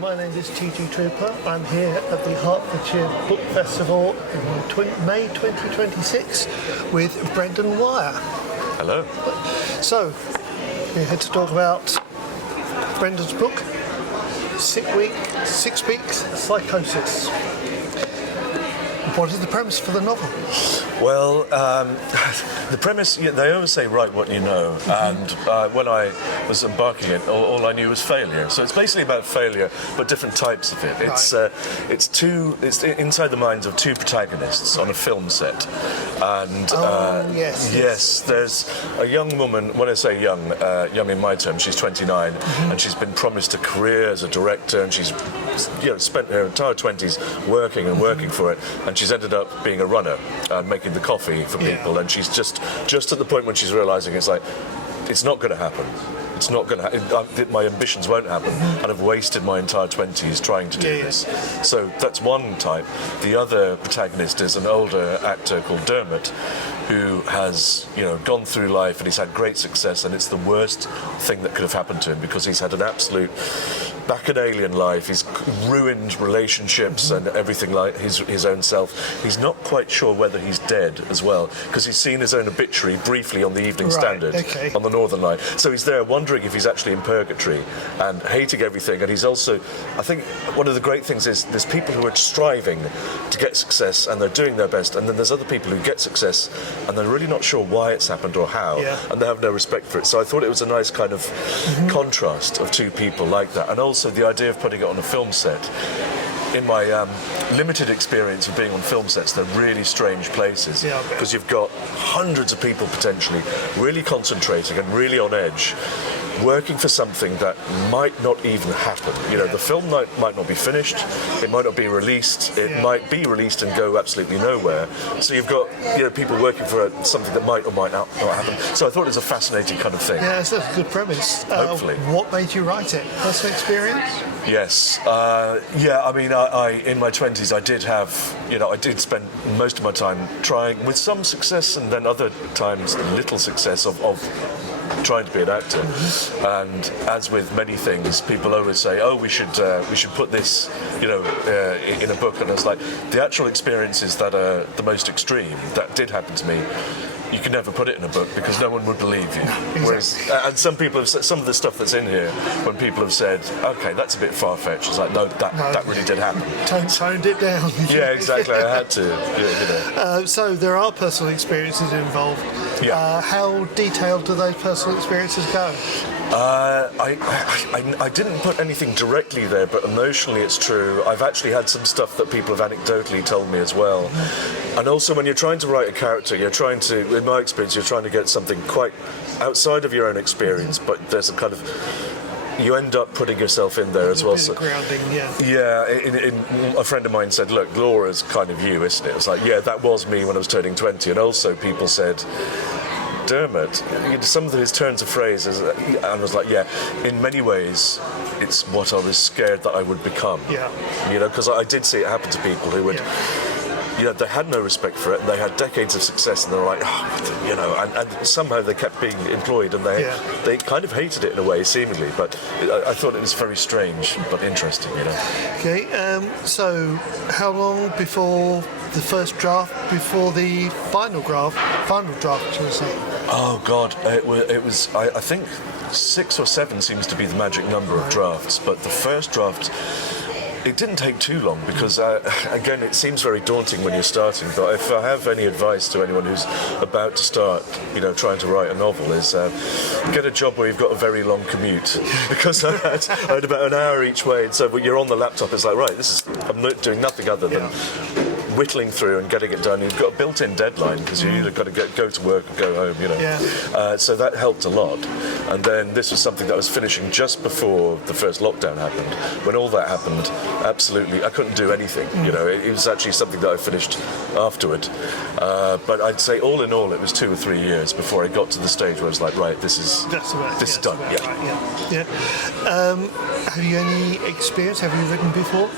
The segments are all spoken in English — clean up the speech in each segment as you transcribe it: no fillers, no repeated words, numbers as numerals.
my name is T.G. Trooper. I'm here at the Hertfordshire Book Festival in May 2026 with Brendan Wyer. Hello. So, we're here to talk about Brendan's book, 6 Weeks Psychosis. What is the premise for the novel? Well, the premise, they always say write what you know, and when I was embarking it, all I knew was failure. So it's basically about failure, but different types of it. It's inside the minds of two protagonists on a film set. And yes, there's a young woman, when I say young in my terms, she's 29, and she's been promised a career as a director, and she's spent her entire 20s working for it, and she's ended up being a runner and making the coffee for people, and she's just at the point when she's realising it's not going to happen. It's not going to. My ambitions won't happen, and I've wasted my entire 20s trying to do this. So that's one type. The other protagonist is an older actor called Dermot, who has gone through life and he's had great success, and it's the worst thing that could have happened to him because he's had an absolute bacchanalian life. He's ruined relationships and everything like his own self. He's not quite sure whether he's dead as well, because he's seen his own obituary briefly on the Evening Standard on the Northern Line. So he's there wondering if he's actually in purgatory and hating everything. And he's also, I think one of the great things is there's people who are striving to get success and they're doing their best, and then there's other people who get success and they're really not sure why it's happened or how, and they have no respect for it. So I thought it was a nice kind of contrast of two people like that. And also the idea of putting it on a film set. In my limited experience of being on film sets, they're really strange places, because you've got hundreds of people potentially really concentrating and really on edge, working for something that might not even happen. The film might not be finished, it might not be released, it might be released and go absolutely nowhere. So you've got people working for something that might or might not happen. So I thought it was a fascinating kind of thing. Yeah, it's a good premise. Hopefully. What made you write it? Personal experience? Yes. I in my 20s I did have, I did spend most of my time trying, with some success and then other times little success of trying to be an actor. And as with many things, people always say, we should put this in a book, and it's like the actual experiences that are the most extreme that did happen to me, you can never put it in a book because no one would believe you. Whereas, and some people have said, some of the stuff that's in here, when people have said, okay, that's a bit far-fetched, it's like, no, that really did happen. Toned it down. Yeah, exactly, I had to. So there are personal experiences involved. How detailed do those personal experiences go? I didn't put anything directly there, but emotionally it's true. I've actually had some stuff that people have anecdotally told me as well. And also when you're trying to write a character, in my experience, you're trying to get something quite outside of your own experience, but there's a kind of, you end up putting yourself in there as well. So grounding, a friend of mine said, look, Laura's kind of you, isn't it? It's like, that was me when I was turning 20. And also people said, Dermot, some of his turns of phrases, and I was like, in many ways, it's what I was scared that I would become. Because I did see it happen to people who would, they had no respect for it, and they had decades of success, and they were like, and somehow they kept being employed, and they kind of hated it in a way, seemingly. But I thought it was very strange, but interesting, Okay, so how long before the first draft, before the final draft, shall we say? Oh God, it was. I think 6 or 7 seems to be the magic number of drafts, but the first draft, it didn't take too long because, again, it seems very daunting when you're starting. But if I have any advice to anyone who's about to start, trying to write a novel, is get a job where you've got a very long commute. Because I had about an hour each way, and so when you're on the laptop, it's like, right, I'm not doing nothing other than whittling through and getting it done. You've got a built-in deadline because you either got to go to work or go home. So that helped a lot. And then this was something that I was finishing just before the first lockdown happened. When all that happened, absolutely, I couldn't do anything. It was actually something that I finished afterward. But I'd say all in all, it was 2 or 3 years before I got to the stage where I was like, right, this is done. Have you any experience? Have you written before?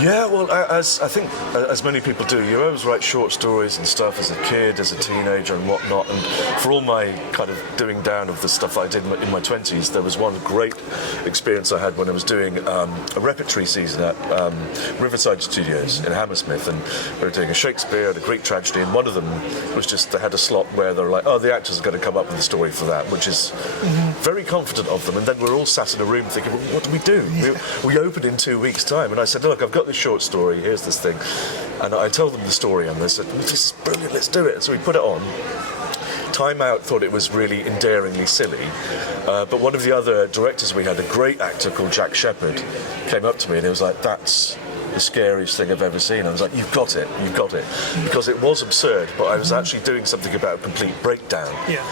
Yeah, well, as I think as many people do, you always write short stories and stuff as a kid, as a teenager and whatnot. And for all my kind of doing down of the stuff I did in my 20s, there was one great experience I had when I was doing a repertory season at Riverside Studios in Hammersmith, and we were doing a Shakespeare and a Greek tragedy, and one of them was just, they had a slot where they were like, oh, the actors are going to come up with a story for that, which is very confident of them. And then we're all sat in a room thinking, well, what do we do? We open in 2 weeks' time. And I said, look, I've got this short story, here's this thing. And I told them the story, and they said, this is brilliant, let's do it. And so we put it on. Time Out thought it was really endearingly silly, but one of the other directors we had, a great actor called Jack Shepherd, came up to me and he was like, that's the scariest thing I've ever seen. I was like, you've got it, because it was absurd, but I was actually doing something about a complete breakdown. Yeah.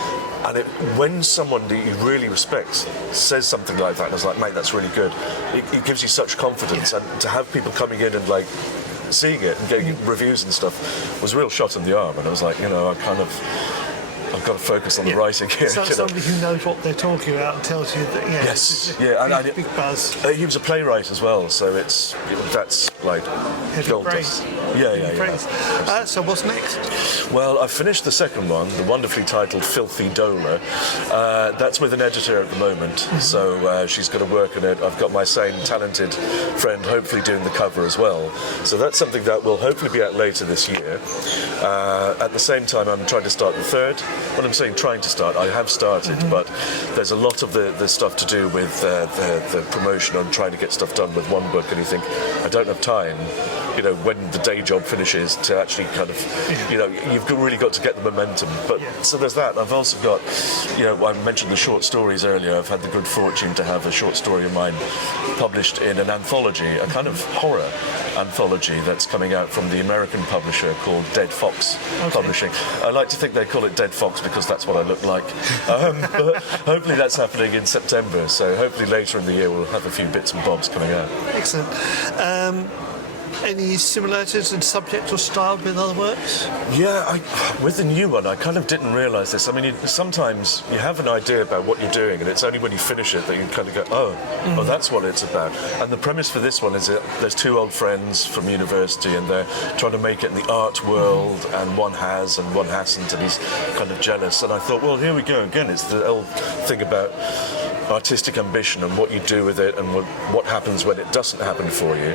And when someone that you really respect says something like that, and I was like, mate, that's really good, it gives you such confidence, and to have people coming in and like seeing it and getting reviews and stuff was a real shot in the arm. And I was like, I've got to focus on the writing here. So somebody who knows what they're talking about and tells you that, yes, it's a big buzz. He was a playwright as well, so that's like gold dust. Yeah. So what's next? Well, I've finished the second one, the wonderfully titled Filthy Dola. That's with an editor at the moment, so she's going to work on it. I've got my same talented friend hopefully doing the cover as well. So that's something that will hopefully be out later this year. At the same time, I'm trying to start the third. When I'm saying trying to start, I have started, but there's a lot of the stuff to do with the promotion and trying to get stuff done with one book, and you think, I don't have time, when the day job finishes to actually kind of, you've really got to get the momentum. But so there's that. I've also got, I mentioned the short stories earlier. I've had the good fortune to have a short story of mine published in an anthology, a kind of horror anthology that's coming out from the American publisher called Dead Fox Publishing. I like to think they call it Dead Fox because that's what I look like. But hopefully that's happening in September, so hopefully later in the year we'll have a few bits and bobs coming out. Excellent. Any similarities in subject or style with other works? Yeah, with the new one, I kind of didn't realise this. I mean, sometimes you have an idea about what you're doing, and it's only when you finish it that you kind of go, oh, that's what it's about. And the premise for this one is that there's two old friends from university, and they're trying to make it in the art world, and one has and one hasn't, and he's kind of jealous. And I thought, well, here we go again. It's the old thing about artistic ambition and what you do with it, and what happens when it doesn't happen for you.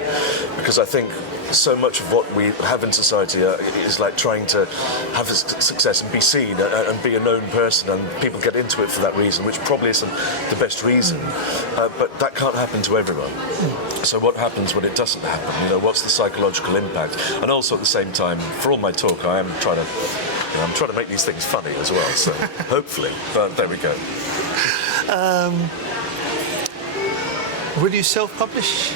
Because I think so much of what we have in society is like trying to have a success and be seen and be a known person, and people get into it for that reason, which probably isn't the best reason, but that can't happen to everyone. So what happens when it doesn't happen? What's the psychological impact? And also at the same time, for all my talk, I'm trying to make these things funny as well, so hopefully, but there we go. Will you self-publish,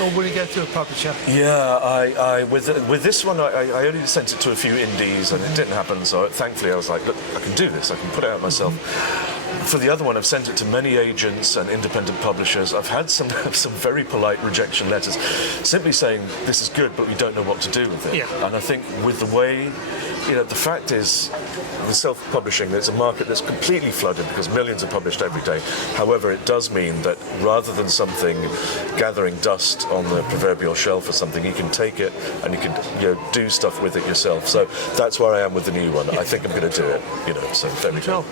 or will you go to a publisher? Yeah, I with this one, I only sent it to a few indies, and it didn't happen. So thankfully, I was like, look, I can do this. I can put it out myself. For the other one, I've sent it to many agents and independent publishers. I've had some very polite rejection letters, simply saying this is good, but we don't know what to do with it. Yeah. And I think with the way, the fact is, with self-publishing, there's a market that's completely flooded because millions are published every day. However, it does mean that rather than something gathering dust on the proverbial shelf or something, you can take it and you can do stuff with it yourself. So that's where I am with the new one. I think I'm going to do it. So there we go.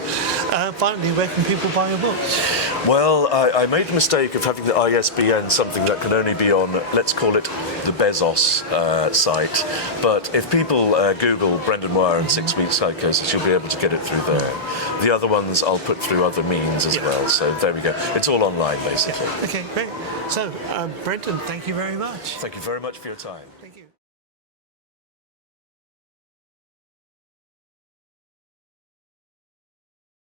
Finally, where can people buy your books? Well, I made the mistake of having the ISBN, something that can only be on, let's call it, the Bezos site. But if people Google Brendan Wyer and 6 Weeks Psychosis, you'll be able to get it through there. The other ones I'll put through other means as well. So there we go. It's all online, basically. Okay, great. So, Brendan, thank you very much. Thank you very much for your time.